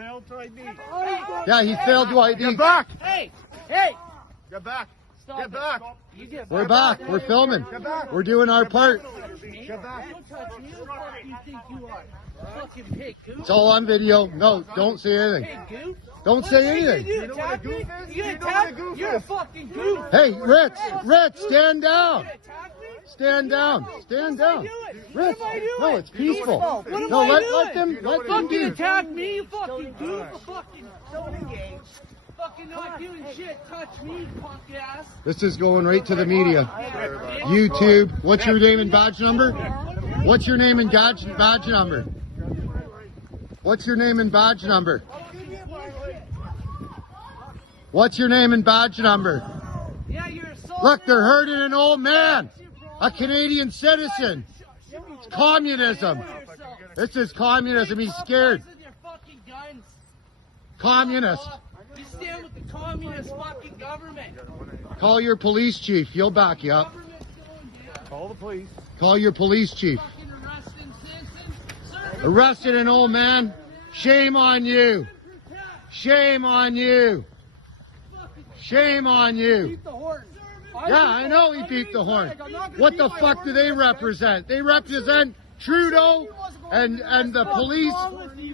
failed to ID. Yeah, he failed to ID. Get back! Hey! Get back! Stop Get back! You get We're back. We're filming. back. We're doing our part. Get back! Don't touch me. Who the fuck do you think you are? Fucking pig goose. It's all on video. No, don't say anything. Pig goose. Don't say anything. You attack me? You attack me? You're a fucking goose. Hey, Ritz, stand down. You attack me? Stand down. Stand down. Ritz, What am I doing? no, it's peaceful. What am No, I let doing? them Fucking do. attack me, you fucking goof. Fucking not doing shit. Touch me, punk ass. This is going right to the media. YouTube. What's your name and badge number? What's your name and badge number? What's your name and badge number? What's your name and badge number? Yeah, you're assaulting. Look, they're hurting an old man, a Canadian citizen. It's communism. This is communism. He's scared. Communist. You stand with the communist fucking government. Call your police chief. He'll back you up. Government's going down. Call the police. Call your police chief. Fucking arresting citizens. Arrested an old man. Shame on you. Shame on you. Shame on you. The horn. Yeah, I know he beat the horn. What the fuck do they represent? They represent Trudeau and the police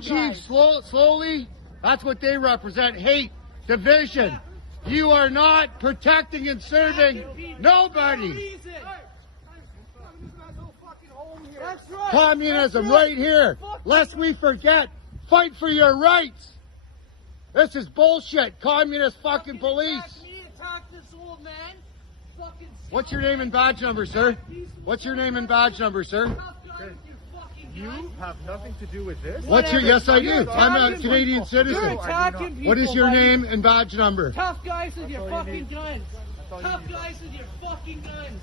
chief slowly. That's what they represent. Hate, division. You are not protecting and serving nobody. That's right. Communism right here. Lest we forget, fight for your rights. This is bullshit. Communist fucking police. Attack this old man. Fucking What's your name and badge number, sir? What's your name and badge number, sir? You have nothing to do with this. What's your? Yes, I do. I'm a Canadian citizen. attacking people. What is your name and badge number? Tough guys with your fucking guns. Tough guys with your fucking guns.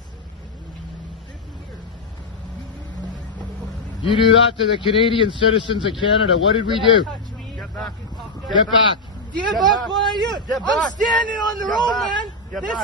You do that to the Canadian citizens of Canada. What did we do? Touch me, Get back. fucking tough guy. Get back. Give Get up back. what are you? Get I'm back. standing on the Get road, back. man. Get This back.